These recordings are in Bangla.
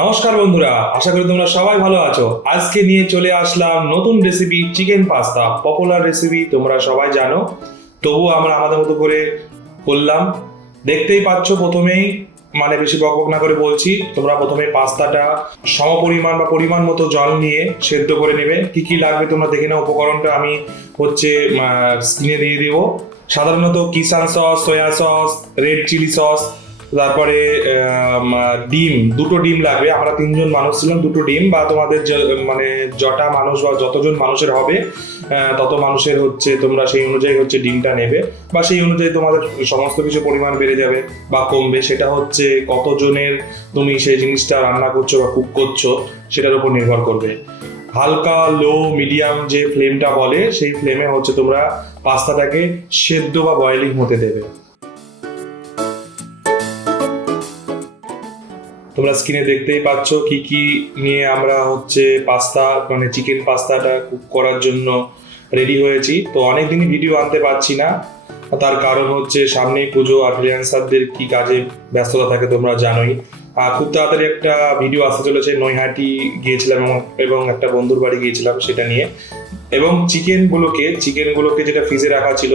নমস্কার বন্ধুরা, আশা করি তোমরা সবাই ভালো আছো। আজকে নিয়ে চলে আসলাম নতুন recipe chicken pasta popular recipe তোমরা সবাই জানো। তবুও আমরা আমাদের মতো করে করলাম। দেখতেই পাচ্ছ প্রথমেই মানে বেশি বকবক না করে বলছি, তোমরা প্রথমে পাস্তাটা সমপরিমাণ বা পরিমাণ মতো জল নিয়ে সেদ্ধ করে নেবে। কি কি লাগবে তোমরা দেখে নাও, উপকরণটা আমি হচ্ছে স্ক্রিনে দিয়ে দেবো। সাধারণত Kissan sauce, soya sauce red chilli sauce তারপরে ডিম, দুটো ডিম লাগবে। আমরা তিনজন মানুষ ছিলাম, দুটো ডিম, বা তোমাদের মানে যটা মানুষ বা যতজন মানুষের হবে তত মানুষের হচ্ছে তোমরা সেই অনুযায়ী হচ্ছে ডিমটা নেবে, বা সেই অনুযায়ী তোমাদের সমস্ত কিছু পরিমাণ বেড়ে যাবে বা কমবে। সেটা হচ্ছে কতজনের তুমি সেই জিনিসটা রান্না করছ বা কুক করছ, সেটার উপর নির্ভর করবে। হালকা লো মিডিয়াম যে ফ্লেমটা বলে, সেই ফ্লেমে হচ্ছে তোমরা পাস্তাটাকে সেদ্ধ বা বয়েলিং হতে দেবে। তোমরা স্ক্রিনে দেখতেই পাচ্ছ কি কি নিয়ে আমরা হচ্ছে পাস্তা মানে চিকেন পাস্তাটা কুক করার জন্য রেডি হয়েছি। তো অনেকদিনই ভিডিও আনতে পারছি না। তার কারণ হচ্ছে সামনেই পুজো আর ফ্রিল্যান্সারদের কি কাজে ব্যস্ততা থাকে তোমরা জানোই। খুব তাড়াতাড়ি একটা ভিডিও আসতে চলেছে, নৈহাটি গিয়েছিলাম এবং একটা বন্ধুর বাড়ি গিয়েছিলাম সেটা নিয়ে। এবং চিকেনগুলোকে চিকেনগুলোকে যেটা ফ্রিজে রাখা ছিল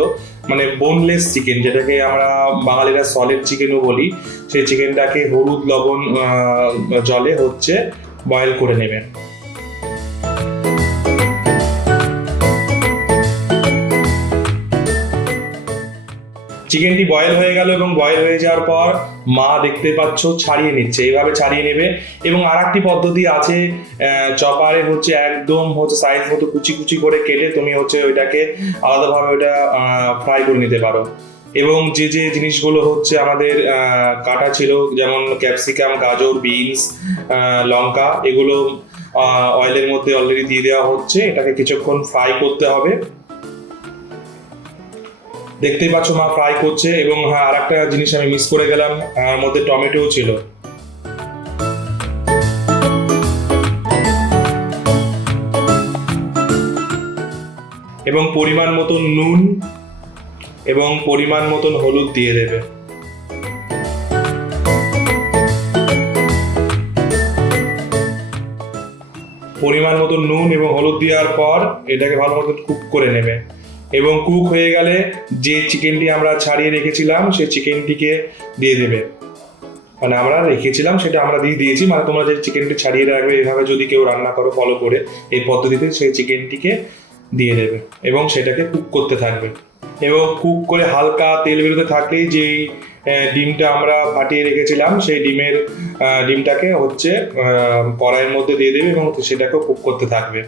মানে বোনলেস চিকেন যেটাকে আমরা বাঙালিরা সলিড চিকেনও বলি, সেই চিকেনটাকে হলুদ, লবণ জলে হচ্ছে বয়েল করে নেবেন চিকেনটি বয়েল হয়ে গেল এবং বয়েল হয়ে যাওয়ার পর মা দেখতে পাচ্ছ ছাড়িয়ে নিচ্ছে, এইভাবে ছাড়িয়ে নেবে এবং আর একটি পদ্ধতি আছে চপারে হচ্ছে একদম হচ্ছে সাইজ মতো কুচি কুচি করে কেটে তুমি হচ্ছে ওইটাকে আলাদাভাবে ওইটা ফ্রাই করে নিতে পারো। এবং যে যে জিনিসগুলো হচ্ছে আমাদের কাটা ছিল, যেমন ক্যাপসিকাম গাজর বিনস লঙ্কা, এগুলো অয়েলের মধ্যে অলরেডি দিয়ে দেওয়া হচ্ছে। এটাকে কিছুক্ষণ ফ্রাই করতে হবে। দেখতেই পাচ্ছ মা ফ্রাই করছে এবং হ্যাঁ আর একটা জিনিস আমি মিস করে গেলাম মধ্যে টমেটোও ছিল। এবং পরিমাণ মতন নুন এবং পরিমাণ মতন হলুদ দিয়ে দেবে। পরিমাণ মতো নুন এবং হলুদ দেওয়ার পর এটাকে ভালো মতো কুক করে নেবে। এবং কুক হয়ে গেলে যে চিকেনটি আমরা ছাড়িয়ে রেখেছিলাম সেই চিকেনটিকে দিয়ে দেবে। মানে আমরা রেখেছিলাম, সেটা আমরা দিয়ে দিয়েছি মানে তোমরা যে চিকেনটি ছাড়িয়ে রাখবে, এভাবে যদি কেউ রান্না করো ফলো করে এই পদ্ধতিতে সেই চিকেনটিকে দিয়ে দেবে এবং সেটাকে কুক করতে থাকবে। এবং কুক করে হালকা তেল বেরোতে থাকলেই যেই ডিমটা আমরা ফাটিয়ে রেখেছিলাম। সেই ডিমের ডিমটাকে হচ্ছে কড়াইয়ের মধ্যে দিয়ে দেবে এবং সেটাকেও কুক করতে থাকবে।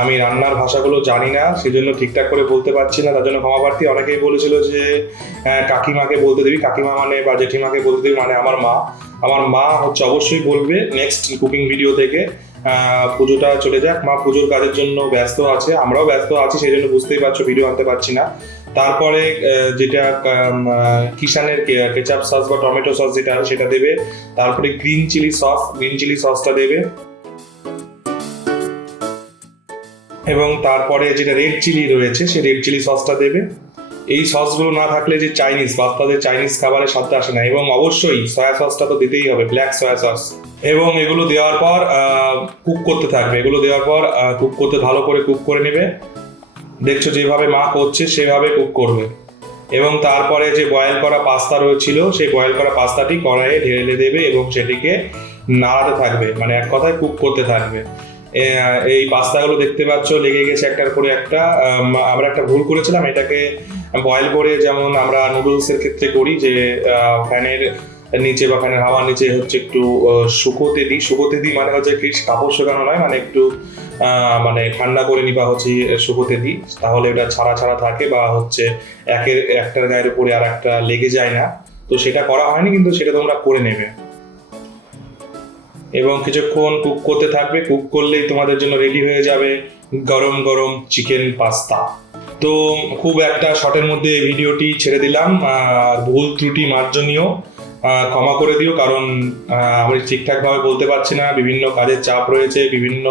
আমি রান্নার ভাষাগুলো জানি না, সেজন্য ঠিকঠাক করে বলতে পারছি না। তার জন্য ক্ষমা প্রার্থী অনেকেই বলেছিল যে কাকিমাকে বলতে দিবি। কাকিমা মানে বা জেঠিমাকে বলতে দিবি মানে আমার মা। আমার মা হচ্ছে অবশ্যই বলবে নেক্সট কুকিং ভিডিও থেকে। পুজোটা চলে যাক। মা পুজোর কাজের জন্য ব্যস্ত আছে। আমরাও ব্যস্ত আছি, সেই জন্য বুঝতেই পারছ, ভিডিও আনতে পারছি না। তারপরে যেটা কিষানের কেচাপ সস বা টমেটো সস যেটা, সেটা দেবে। তারপরে green chilli sauce green chilli সসটা দেবে। এবং তারপরে যেটা রেড চিলি রয়েছে, সেই রেড চিলি সসটা দেবে। এই সসগুলো না থাকলে যে চাইনিজ বাচ্চাদের চাইনিজ খাবারের স্বাদটা আসে না। এবং অবশ্যই সয়া সসটা তো দিতেই হবে ব্ল্যাক সয়া সস এবং এগুলো দেওয়ার পর কুক করতে থাকবে। এগুলো দেওয়ার পর কুক করতে ভালো করে কুক করে নেবে। দেখছ যেভাবে মা করছে, সেভাবে কুক করবে। এবং তারপরে যে বয়েল করা পাস্তা রয়েছিল, সেই বয়েল করা পাস্তাটি কড়াইয়ে ঢেলে দেবে এবং সেটিকে নাড়াতে থাকবে। মানে এক কথায় কুক করতে থাকবে। এই পাস্তাগুলো দেখতে পাচ্ছ, লেগে গেছে একটার পরে একটা। আমরা একটা ভুল করেছিলাম, এটাকে বয়েল করে যেমন আমরা নুডলসের ক্ষেত্রে করি, যে ফ্যানের নিচে বা ফ্যানের হাওয়ার নিচে হচ্ছে একটু শুকোতে দিই। শুকোতে দিই মানে হচ্ছে কি, কাপড় শুকানো নয় মানে একটু মানে ঠান্ডা করে নি বা হচ্ছে শুকোতে দিই। তাহলে ওটা ছাড়া ছাড়া থাকে বা হচ্ছে একের, একটার গায়ের উপরে আর একটা লেগে যায় না। তো সেটা করা হয়নি, কিন্তু সেটা তোমরা করে নেবে। এবং কিছুক্ষণ কুক করতে থাকবে। কুক করলেই তোমাদের জন্য রেডি হয়ে যাবে গরম গরম চিকেন পাস্তা। তো খুব একটা শর্টের মধ্যে ভিডিওটি ছেড়ে দিলাম। আর ভুল ত্রুটি মার্জনীয়। ক্ষমা করে দিও, কারণ আমি ঠিকঠাকভাবে বলতে পারছি না। বিভিন্ন কাজের চাপ রয়েছে, বিভিন্ন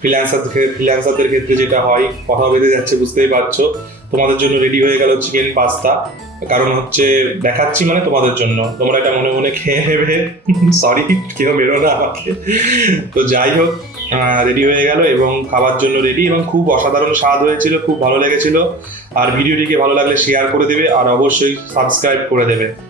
ফ্রিল্যান্সার ফ্রিল্যান্সারদের ক্ষেত্রে যেটা হয়, কথা বেঁধে যাচ্ছে, বুঝতেই পারছ। তোমাদের জন্য রেডি হয়ে গেল চিকেন পাস্তা কারণ হচ্ছে, দেখাচ্ছি মানে তোমাদের জন্য। তোমরা এটা মনে মনে খেয়ে নেবে। সরি কেউ বেরো না আমাকে। তো যাই হোক রেডি হয়ে গেল এবং খাবার জন্য রেডি এবং খুব অসাধারণ স্বাদ হয়েছিল, খুব ভালো লেগেছিল। আর ভিডিওটিকে ভালো লাগলে শেয়ার করে দেবে, আর অবশ্যই সাবস্ক্রাইব করে দেবে।